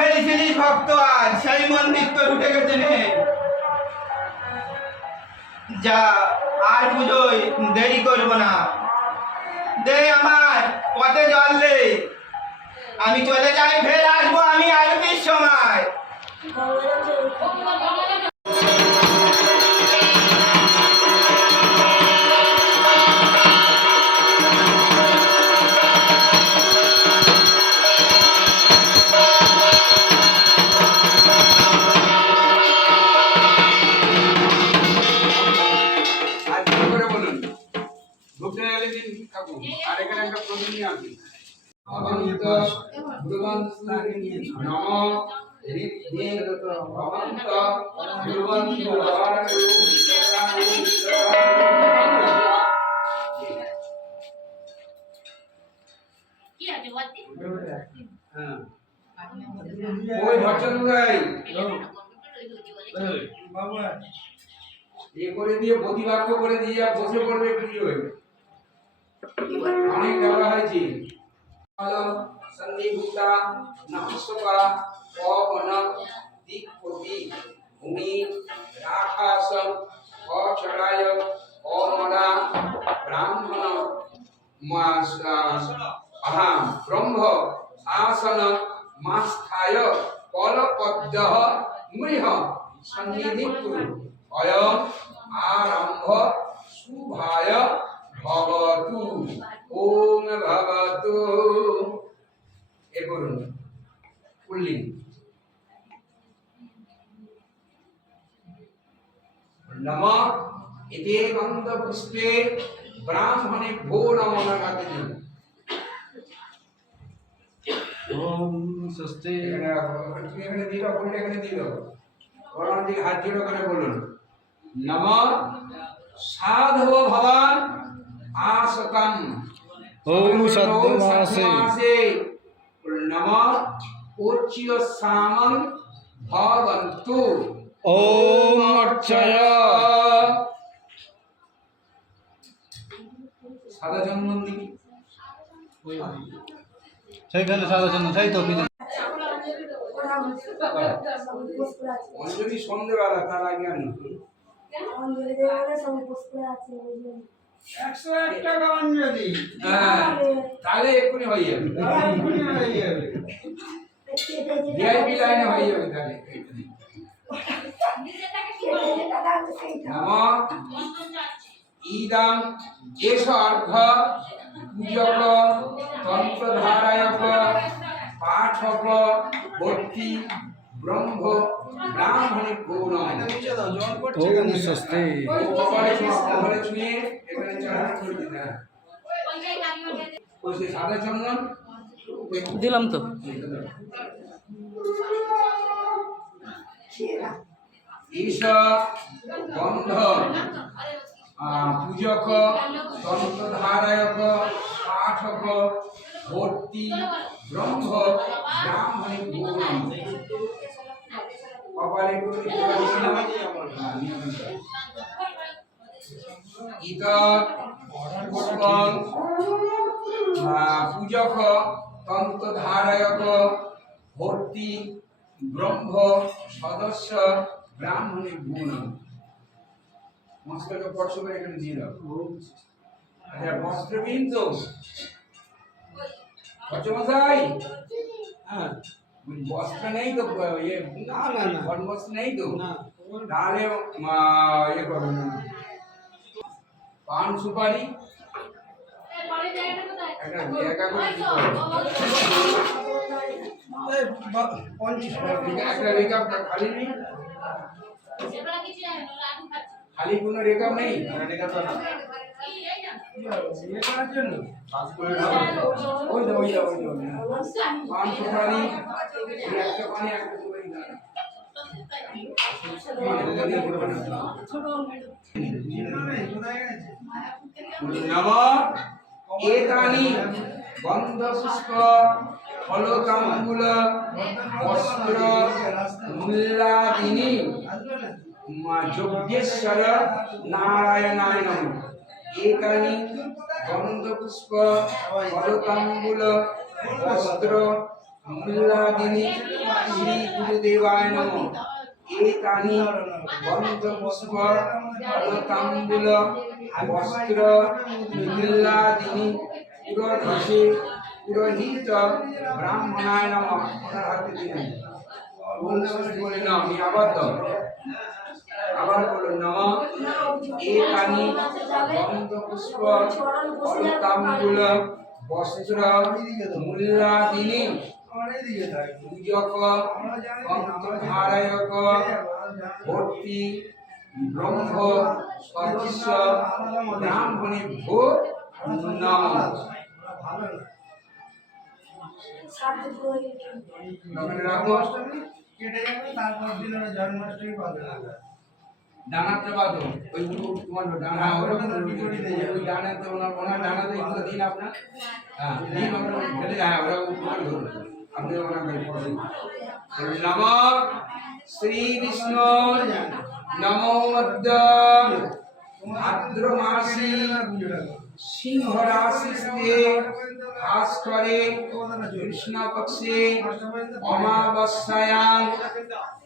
ফেলেছিলিস ভক্ত আর সেই মন্দির তো উঠে গেছে নে। যা, আর পুজোয় দেরি করব না। দে আমার, পথে জল দে। আমি চলে যাই, ফের আসব আমি আরতির সময়। ওই ভজন গাই এ করে দিয়ে প্রতিবাক্য করে দিয়ে বসে পড়বে হয়ে অনেক দেওয়া হয়েছে संधिभूता नहस्वा पवन दिक्पति भूमि राखासं अक्षराय अमला ब्राह्मण अहम ब्रह्म, आसन, मास्थाय कलपद्द मृह सन्निधि अयम आरंभ शुभाय, भवतु, ओम भवतु। এ করুন পুল্লিং নম এতে গন্ধ পুষ্পে ব্রাহ্মণে ভো নম নগাতে ওম স্বস্তি। তুমি এখানে দাও ফুলটা এখানে দিয়ে দাও বলরাম দিকে হাত জোড়ো করে বলুন। নম সাধব ভবান আসকাম। ওম নম উচ্চিয় সামন ভবন্তু ওম অর্চয় সাদা চন্দন দিবি সেইখানে সাদা জন্য সেই তো অঞ্জলি সন্ধ্যেবেলা তার আগে আনি একশো এক টাকা অঞ্জলি হ্যাঁ। তাহলে এক্ষুনি হয়ে যাবে। এক্ষুনি হয়ে যাবে। ভিআইপি লাইনে হয়ে যাবে তাহলে। অর্ঘ পূজক তন্ত্রধারায়ক পাঠক ভর্তি ব্রহ্ম ব্রাহ্মণে গৌণ ওম স্বস্তি। কপালে ছোঁয়া, কপালে ছুঁয়ে এখানে চড়ানো করে দিতে। ওই সাদা চন্দন? দিলাম তো। ঈশ গন্ধ পূজক তন্ত্রধারায়ক পাঠক ভর্তি ব্রহ্ম ব্রাহ্মণে গৌণ কপালে করে দিতে পারছি না। হ্যাঁ, করে। ইতর পুষ্পং পূজক তন্ত্রধারায়ক ভর্তি ব্রহ্ম সদস্য ব্রাহ্মণে গুণ। মস্তকে স্পর্শ করে এখানে দিয়ে দাও। আচ্ছা বস্ত্রবিহীন তো মশাই। হ্যাঁ। বস্ত্র নেই তো ইয়ে না না না ঘন বস্ত্র নেই তো না তাহলে মা, ইয়ে করুন পান সুপারি একটা জায়গা করে দিতে হবে। এই বা- পঞ্চাশ টাকা রেখা- একটা রেখাপ খালি নেই খালি কোনো রেখাপ নেই ইয়ে নম এতানি গন্ধ পুষ্প ফলকাম্বুল বস্ত্র মূল্যাদিনী যজ্ঞেশ্বর নারায়ণায় নম একানি গন্ধপুষ্প ফলকাম্বুল বস্ত্র মূল্যাদিনী শ্রী গুরুদেবায় নম একানি গন্ধপুষ্প ফলকাম্বুল বস্ত্র মূল্যাদিনী পুরোহিতে পুরোহিত ব্রাহ্মণায় নম ওনার হাতে দিলেন আবার আবার বলুন নম একানি গন্ধ পুষ্প অলতাম্বুল বস্ত্র মূল্যাদিনী পূজক অন্তর্ধারায়ক ভর্তি ব্রহ্ম সদস্য ব্রাহ্মণী ভো নম তখন রাখো কেটে যাবে তারপর দিন জন্মাষ্টমী পাবে ডানাতে বাঁধো ওই তোমার ডানা ওরা ওই ডানাতে ওনার ওনার ডানাতে এগুলো দিন আপনার। হ্যাঁ দিন আমরা ফেলে হ্যাঁ ওরা আপনি পড়ে নম শ্রী বিষ্ণু। নমো মদ্য ভাদ্র মাসি। সিংহ রাশিতে ভাস্করে কৃষ্ণ পক্ষে অমাবস্যায়াম।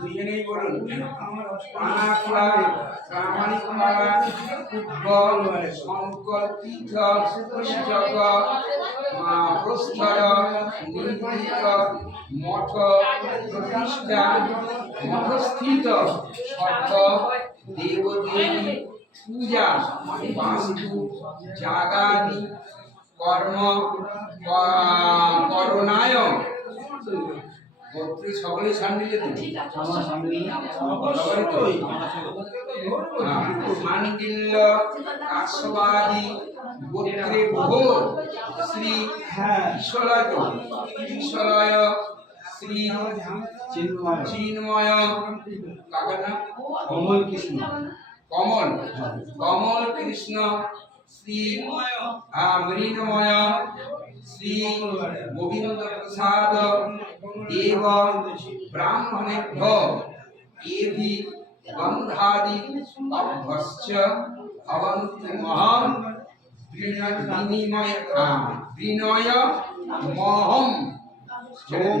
দুজনেই বলুন পানাকুড়া প্রামাণিকপাড়া ফুটবল, শঙ্কর তীর্থ জগ প্রস্তর নির্মিত মঠ, প্রতিষ্ঠা, মঠস্থিত শব্দ দেবদেবী, পূজা বাস্তু জাগাদি, কর্ম করণায় গোত্রী সকলেই সান্ডিল্য অবশ্যই মান্ডিল্য গোত্রে ভো শ্রী ঈশ্বরায় ঈশ্বরায় শ্রী চিন্ময়। চিন্ময়। নাম? কমল কৃষ্ণ। কমল। কমল কৃষ্ণ। মৃন্ময় শ্রী গোবিন্দ প্রসাদ দেব ব্রাহ্মণেভ্য এভি গন্ধাদি অভ্যশ্চ ভবন্তু মহম বিনিময় বিনয় মহম। ওম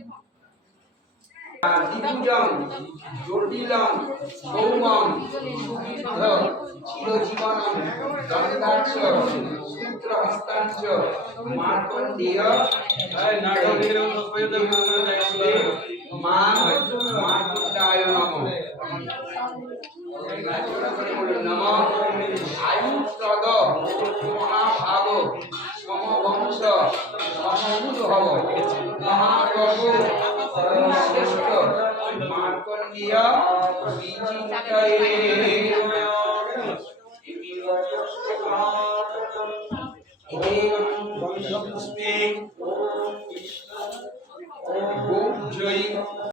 দ্বিভুজং জটিলং সৌমং সুবিদ্ধ চিরজীবনং দন্তাচ্ছ সূত্রহস্তাঞ্চ মার্কণ্ডেয় মা মার্কণ্ডায় নম। নম। মহাভাগ শ্রেষ্ঠ মার্কণ্ডীয় বিচিন্তয়ে